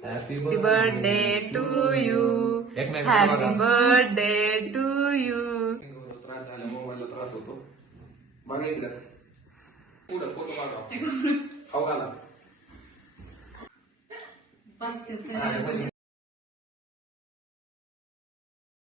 Happy birthday to you, happy birthday to you. त्रास झाला, मोबाईलला त्रास होतो. बघा इकडं पुढं फोटो काढा. खाऊ घाला.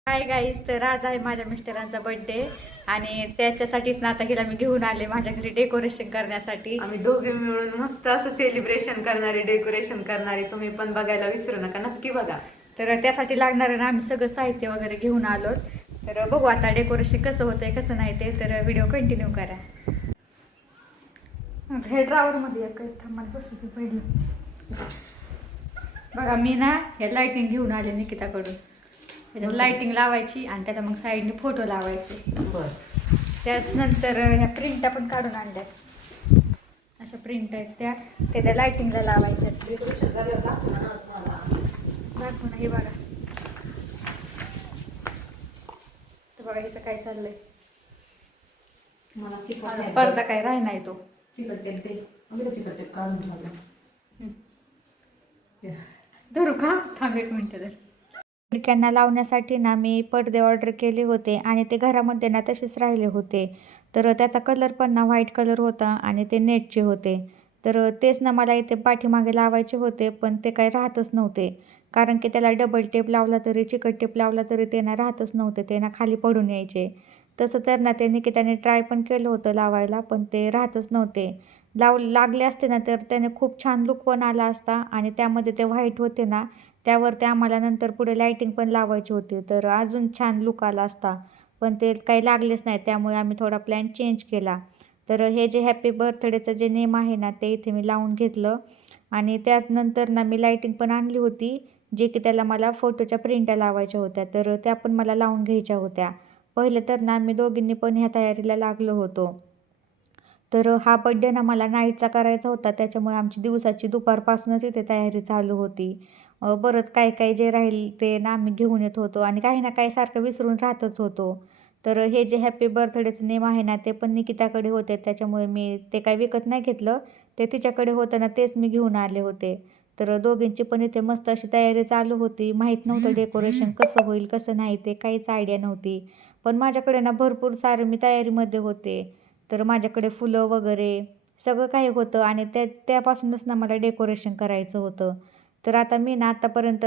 हाय गाईज, तर आज आहे माझ्या मिस्टरांचा बर्थडे आणि त्याच्यासाठीच ना आता हिला मी घेऊन आले माझ्या घरी डेकोरेशन करण्यासाठी. आम्ही दोघे मिळून मस्त असं सेलिब्रेशन करणारे, डेकोरेशन करणारे. तुम्ही पण बघायला विसरू नका, नक्की बघा. तर त्यासाठी लागणार ना आम्ही सगळं साहित्य वगैरे घेऊन आलो. तर बघू आता डेकोरेशन कसं होतंय कसं नाही ते. तर व्हिडिओ कंटिन्यू करा. हे ड्रावरमध्ये एक थांबायला बसू पहिलं. बघा मी ना हे लाईटिंग घेऊन आले निकिताकडून. त्याच्यात लाईटिंग लावायची आणि त्याला मग साईडने फोटो लावायचे. त्याच नंतर ह्या प्रिंटा पण काढून आणल्यात. अशा प्रिंट आहेत त्या लाईटिंगला लावायच्या. दाखवू ना, हे बघा. तर बघा हिचं काय चाललंय. पडदा काय राही नाही तो धरू का. थांब एक मिनिट. तर खिडक्यांना लावण्यासाठी ना मी पडदे ऑर्डर केले होते आणि ते घरामध्ये ना तसेच राहिले होते. तर त्याचा कलर पण ना व्हाईट कलर होता आणि ते नेटचे होते. तर तेच ना मला इथे पाठीमागे लावायचे होते, पण ते काही राहतच नव्हते. कारण की त्याला डबल टेप लावला तरी चिकट टेप लावला तरी ते ना राहतच नव्हते. ते ना खाली पडून यायचे. तसं तर ना ते निकिताने ट्राय पण केलं होतं लावायला, पण ते राहतच नव्हते. लागले असते ना तर त्याने खूप छान लुक पण आला असता आणि त्यामध्ये ते व्हाईट होते ना त्यावर ते आम्हाला नंतर पुढे लाईटिंग पण लावायची होती. तर अजून छान लुक आला असता, पण ते काही लागलेच नाही. त्यामुळे आम्ही थोडा प्लॅन चेंज केला. तर हे जे हॅपी बर्थडेचं जे नेम आहे ना ते इथे मी लावून घेतलं आणि त्याचनंतर ना मी लाईटिंग पण आणली होती, जे की त्याला मला फोटोच्या प्रिंटा लावायच्या होत्या. तर त्या पण मला लावून घ्यायच्या होत्या. पहिलं तर ना आम्ही दोघींनी पण ह्या तयारीला लागलो होतो. तर हा बड्डे ना मला नाईटचा करायचा होता, त्याच्यामुळे आमची दिवसाची दुपारपासूनच इथे तयारी चालू होती. बरंच काय काय जे राहील ते ना आम्ही घेऊन येत होतो आणि काही ना काही सारखं विसरून राहतच होतो. तर हे जे हॅपी बर्थडेचं नेम आहे ना ते पण निकिताकडे होते, त्याच्यामुळे मी ते काही विकत नाही घेतलं. ते तिच्याकडे होतं ना तेच मी घेऊन आले होते. तर दोघींची पण इथे मस्त अशी तयारी चालू होती. माहीत नव्हतं डेकोरेशन कसं होईल कसं नाही ते काहीच आयडिया नव्हती. पण माझ्याकडे ना भरपूर सारं मी तयारीमध्ये होते. तर माझ्याकडे फुलं वगैरे सगळं काही होतं आणि त्यापासूनच ना मला डेकोरेशन करायचं होतं. तर आता मी ना आत्तापर्यंत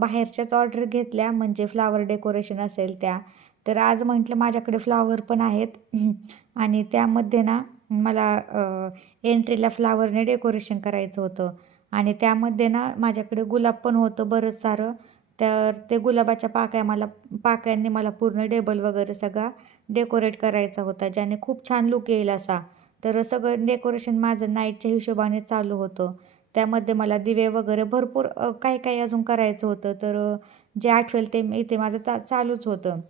बाहेरच्याच ऑर्डर घेतल्या, म्हणजे फ्लावर डेकोरेशन असेल त्या. तर आज म्हटलं माझ्याकडे फ्लावर पण आहेत आणि त्यामध्ये ना मला एंट्रीला फ्लावरने डेकोरेशन करायचं होतं आणि त्यामध्ये ना माझ्याकडे गुलाब पण होतं बरंच सारं. तर ते गुलाबाच्या पाकळ्यांनी मला पूर्ण टेबल वगैरे सगळा डेकोरेट करायचा होता, ज्याने खूप छान लुक येईल असा. तर सगळं डेकोरेशन माझं नाईटच्या हिशोबाने चालू होतं. त्यामध्ये मला दिवे वगैरे भरपूर काही काही अजून करायचं होतं. तर जे आठवेल ते इथे माझं चालूच होतं.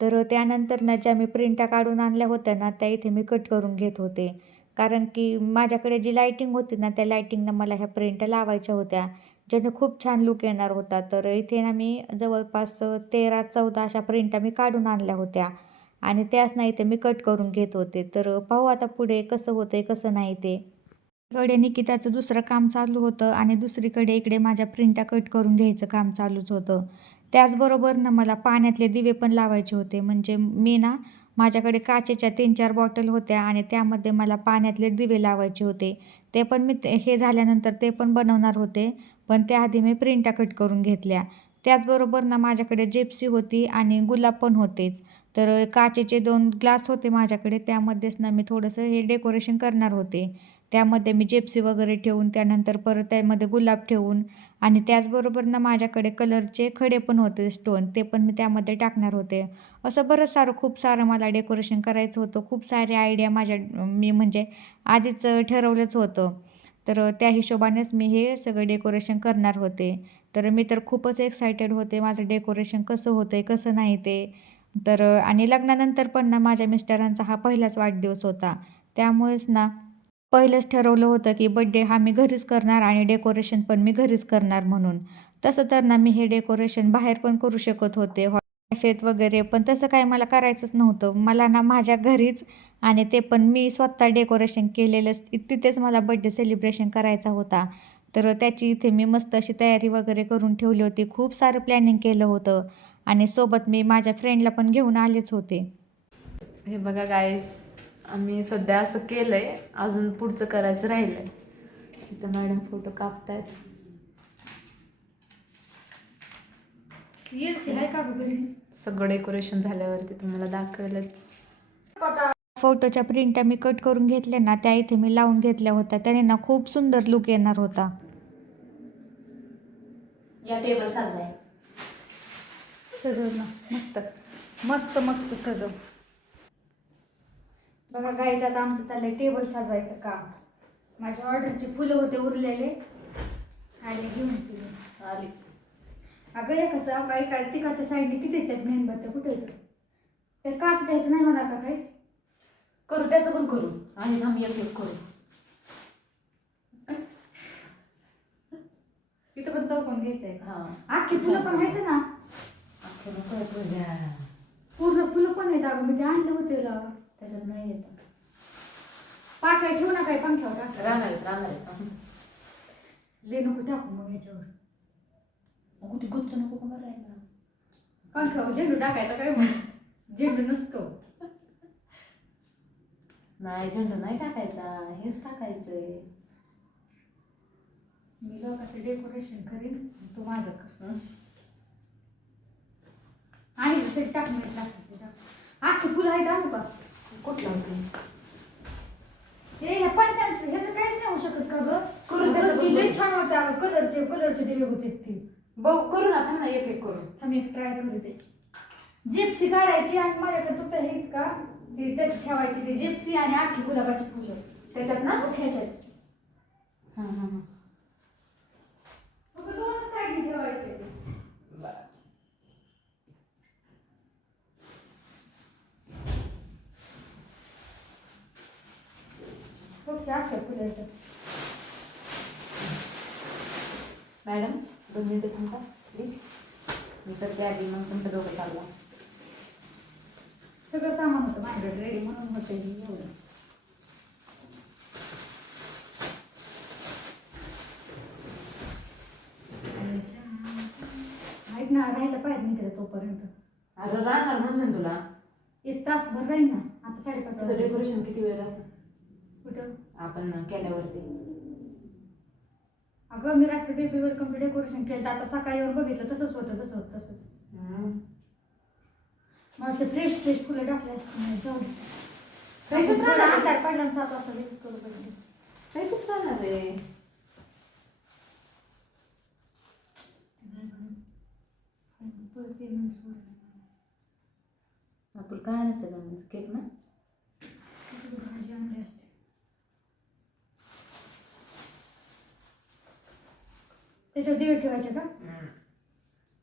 तर त्यानंतर ना ज्या मी प्रिंटा काढून आणल्या होत्या ना त्या इथे मी कट करून घेत होते. कारण की माझ्याकडे जी लाईटिंग होती ना त्या लाईटिंगनं मला ह्या प्रिंटा लावायच्या होत्या, ज्याने खूप छान लुक येणार होता. तर इथे ना मी जवळपास 13-14 अशा प्रिंटा मी काढून आणल्या होत्या आणि त्याच ना इथे मी कट करून घेत होते. तर पाहू आता पुढे कसं होतंय कसं नाही ते. इकडे निकिताचं दुसरं काम चालू होतं आणि दुसरीकडे इकडे माझ्या प्रिंटा कट करून घ्यायचं काम चालूच होतं. त्याचबरोबर ना मला पाण्यातले दिवे पण लावायचे होते. म्हणजे मी ना माझ्याकडे काचेच्या 3-4 बॉटल होत्या आणि त्यामध्ये मला पाण्यातले दिवे लावायचे होते. ते पण मी हे झाल्यानंतर ते पण बनवणार होते, पण त्याआधी मी प्रिंटा कट करून घेतल्या. त्याचबरोबर ना माझ्याकडे जिप्सी होती आणि गुलाब पण होतेच. तर काचेचे 2 ग्लास होते माझ्याकडे, त्यामध्येच ना मी थोडंसं हे डेकोरेशन करणार होते. त्यामध्ये मी जिप्सी वगैरे ठेवून त्यानंतर परत त्यामध्ये गुलाब ठेवून आणि त्याचबरोबर ना माझ्याकडे कलरचे खडे पण होते स्टोन, ते पण मी त्यामध्ये टाकणार होते. असं बरंच सारं खूप सारं मला डेकोरेशन करायचं होतं. खूप सारे आयडिया मी म्हणजे आधीच ठरवलंच होतं. तर त्या हिशोबानेच मी हे सगळं डेकोरेशन करणार होते. तर मी तर खूपच एक्सायटेड होते माझं डेकोरेशन कसं होतंय कसं नाही ते. तर आणि लग्नानंतर पण ना माझ्या मिस्टरांचा हा पहिलाच वाढदिवस होता. त्यामुळेच ना पहिलंच ठरवलं होतं की बड्डे हा मी घरीच करणार आणि डेकोरेशन पण मी घरीच करणार म्हणून. तसं तर ना मी हे डेकोरेशन बाहेर पण करू शकत होते कॅफेत वगैरे, पण तसं काही मला करायचंच नव्हतं. मला ना माझ्या घरीच आणि ते पण मी स्वतः डेकोरेशन केलेलं तिथेच मला बड्डे सेलिब्रेशन करायचा होता. तर त्याची इथे मी मस्त अशी तयारी वगैरे करून ठेवली होती. खूप सारं प्लॅनिंग केलं होतं आणि सोबत मी माझ्या फ्रेंडला पण घेऊन आलेच होते. हे बघा गाईस, आम्ही सध्या असं केलंय, अजून पुढचं करायचं राहिलंय. इथं मॅडम फोटो कापतायत. सगळं डेकोरेशन झाल्यावरती तुम्हाला दाखवलंच. फोटोच्या प्रिंटा मी कट करून घेतल्या ना, त्या इथे मी लावून घेतल्या होत्या. त्याने ना खूप सुंदर लुक येणार होता. या टेबल सजलाय, सजव ना मस्त मस्त मस्त सजव. बघा गाईज, आता आमचं चाललंय टेबल सजवायचं काम. माझ्या ऑर्डरचे फुलं होते उरलेले आणि घेऊन आली. अगं हे कसं काही काय तिकडच्या साईडने किती येतात मेणबत्त्या, कुठे येतं ते काच जायचं नाही म्हणा का काहीच. करू त्याचं पण करू आणि आम्ही एक करू. तिथं पण चौकोन घ्यायचंय. हा, आखी फुलं पण आहेत ना, पूर्ण फुलं पण आहेत. अगं मी ते आणले होते त्याच्यात नाही येत. पाकळ्या ठेवू नका पंख्यावर टाक. राहणार ले नको टाकू मग ह्याच्यावर. कुठे गुच्च नको का राहायला. पंख्यावर झेंडू टाकायचा काय मग झेंडू नसतो. नाही, झेंडू नाही टाकायचा, हेच टाकायचंय. मी लोकांचं डेकोरेशन करीन, तू माझं कर. आणि दुसरी टाक मीठ टाकायचं. आखी फुलं आहेत आणू का? कुठलं होते हे पण त्यांचं ह्याचं काहीच नाही होऊ शकत का गं? करू त्याचं पण लय करू. छान होतं. कलरचे दिवे होते ती. बघ, करू ना, थांब ना, एक करू. आम्ही एक ट्राय करते. जिप्सी काढायची आणि माझ्याकडे तुप्या आहेत का ती त्यात ठेवायची. ती जिप्सी आणि आखी गुलाबाची फुलं त्याच्यात ना ह्याच्यात. हां हां हां. फक्त दोन साईडने ठेवायचे. फक्त आख्या फुलं येतात. मॅडम 2 मिनिटं थांबा प्लीज. मी तर त्या आधी मग तुमचं डोकं चालला. सगळं सामान होतं माझ्याकडे रेडी म्हणून होते एवढं. ऐक ना, राहायला पाहिजे नाही तिला तोपर्यंत. अरे राहणार म्हणून तुला. 1 तासभर राहील ना. आता 5:30 तुझं डेकोरेशन किती वेळ राहतं कुठं? आपण केल्यावरती? अगं मी रात्री बेबी वेलकमचं डेकोरेशन केलं, आता सकाळी येऊन बघितलं तसंच होतं, जसं होतं तसंच. मला ते फ्रेश फुलं टाकले असते. जाऊ दे. फ्रेशच राहणार. अंधार पडला 7 वाजता लगेच करू पाहिजे. फ्रेशच राहणार रे. आपण काय नसेल केक ना. भाजी आणली असते. त्याच्यावर दिवे ठेवायचे का?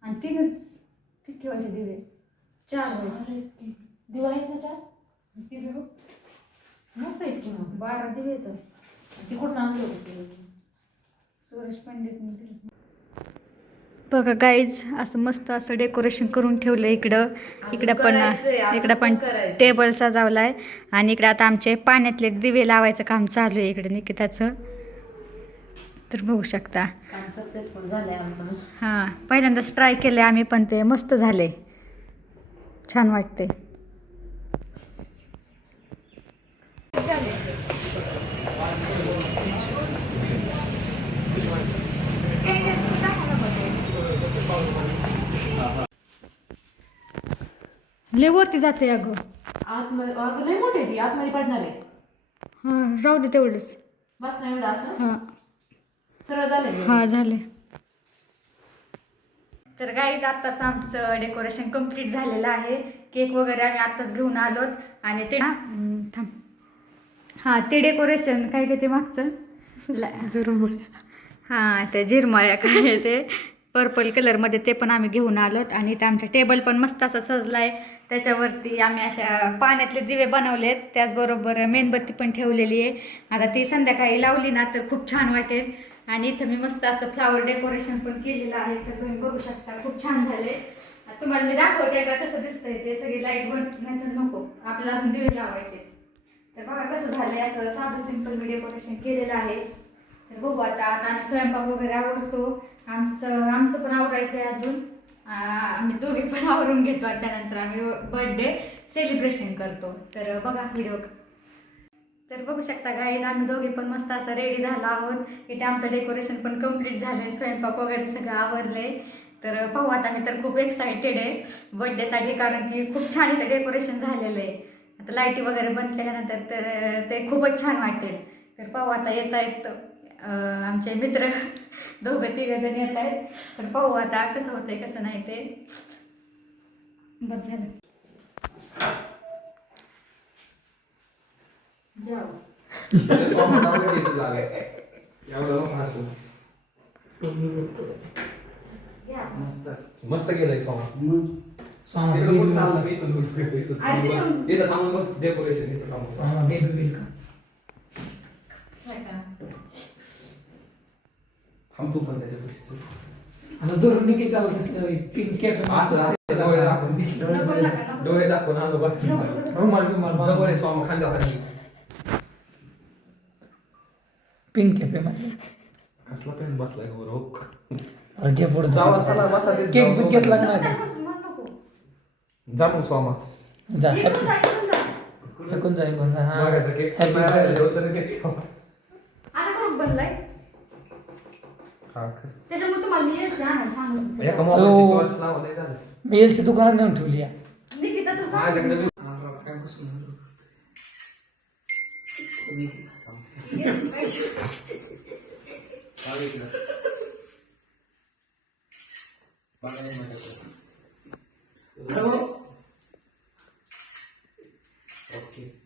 आणि 3च किती ठेवायचे दिवे? 4 होईल. दिवा आहेत ना 4? दिवे हो, मस्त आहेत की मग. 12 दिवे येतात. ती कुठून आणली होती? सूरज पंडित. बघा गाईज, असं मस्त असं डेकोरेशन करून ठेवलं. इकडं पण टेबल सजावलाय आणि इकडे आता आमचे पाण्यातले दिवे लावायचं काम चालू आहे इकडे निकिताचं. तर बघू शकता. काम सक्सेसफुल झालंय आमचं. हां, पहिल्यांदाच ट्राय केले आम्ही, पण ते मस्त झाले, छान वाटते. लय वरती जाते अगं. आतमध्ये अगं लय मोठी आहे ती, आतमध्ये पडणार आहे. हां, राहू दे तेवढंच. बस नाही एवढं असं. हां सरळ झालं. हां, झाले. तर गाईज, आत्ताच आमचं डेकोरेशन कम्प्लीट झालेलं आहे. केक वगैरे आम्ही आत्ताच घेऊन आलोत आणि ते थांब. हां, ते डेकोरेशन काय ते मागचं झुरमुळ. हां, ते झिरमळ्या काय ते पर्पल कलरमध्ये ते पण आम्ही घेऊन आलोत. आणि इथं आमचा टेबल पण मस्त असा सजला आहे. त्याच्यावरती आम्ही अशा पाण्यातले दिवे बनवलेत, त्याचबरोबर मेणबत्ती पण ठेवलेली आहे. आता ती संध्याकाळी लावली ना तर खूप छान वाटेल. आणि इथं मी मस्त असं फ्लावर डेकोरेशन पण केलेलं आहे, तर तुम्ही बघू शकता, खूप छान झाले. तुम्हाला मी दाखवते एकदा कसं दिसतंय ते. सगळी लाईट बंद नाही तर नको, आपल्याला अजून दिवे लावायचे. तर बघा कसं झालंय, असं साधं सिंपल मी डेकोरेशन केलेलं आहे. तर बघू आता आम्ही स्वयंपाक वगैरे आवडतो. आमचं पण आवरायचं आहे अजून. आम्ही दोघे पण आवरून घेतो. त्यानंतर आम्ही बर्थडे सेलिब्रेशन करतो. तर बघा व्हिडिओ. तर बघू शकता गाईज, आम्ही दोघे पण मस्त असं रेडी झालो आहोत. इथे आमचं डेकोरेशन पण कम्प्लीट झालं आहे, स्वयंपाक वगैरे सगळं आवरलं आहे. तर पाहू आता, मी तर खूप एक्सायटेड आहे बर्थडेसाठी, कारण की खूप छान इथं डेकोरेशन झालेलं आहे. आता लाईटी वगैरे बंद केल्यानंतर तर ते खूपच छान वाटेल. तर पाहू आता येत आहेत आमचे मित्र दोघं तिघजण येत आहेत. तर पाहू आता कसं होतंय कसं नाही ते. बस झालं. मस्त गेलंय डेकोरेशन थांबतो पण त्याच्यापेक्षा असं दुरून निघित आलं कसलं पिंक कॅप डोळे दाखवून आलो रुमाल बिमाल जवळ स्वामी खांद्या पिंक कॅप आहे म्हटलं कसला पेन बसलाय रोग घे पुढे जावा चला बसा ते केक बिक घेतला का नाही जा मग स्वामा जा ऐकून जा हा बघायचा केक Happy birthday. होतं केक आता करून बनलाय त्याच्यामुळे तुम्हाला मी यायचं आणायला सांगत एका होते. मोबाईलची टॉर्च लावा नाही झालं मी एलसी दुकानात नेऊन ठेवली आहे निकिता तू सांग. माझ्याकडे मी काय बसून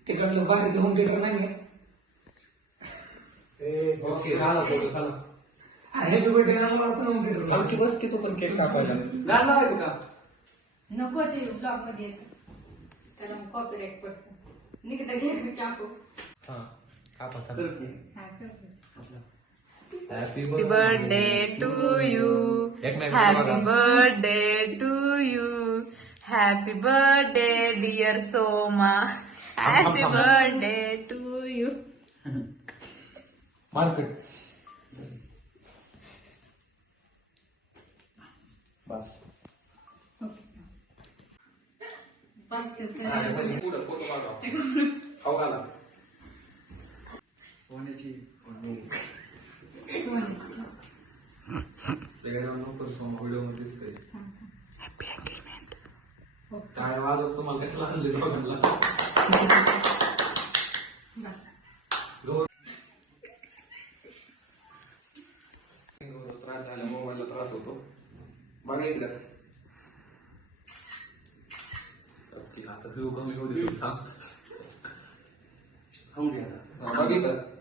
तिकडलं बाहेर होम थिएटर नाही ओके झाला फोटो चला हॅपी बर्थडे मला असं होम थिएटर आणखी बस की तू पण केक कापायला गाणं लावायचं का नको ते ब्लॉग मध्ये येतं. त्याला मग कॉपीराइट पडतो. निकिता घे चाकू. हां कापा चला हा कर. Happy birthday to you. Happy birthday to you. Happy birthday dear Soma. Happy birthday to you. Market बस बस कसं पुढं फोटो काढा खाऊ घाला सोन्याची नंतर सोमा व्हिडिओ मध्ये दिसतंय काय वाजत तुम्हाला कशाला आणले बघायला त्रास झाला मोबाईलला त्रास होतो बघायला आता देऊ कमी होऊ दे सांगतोच बघितलं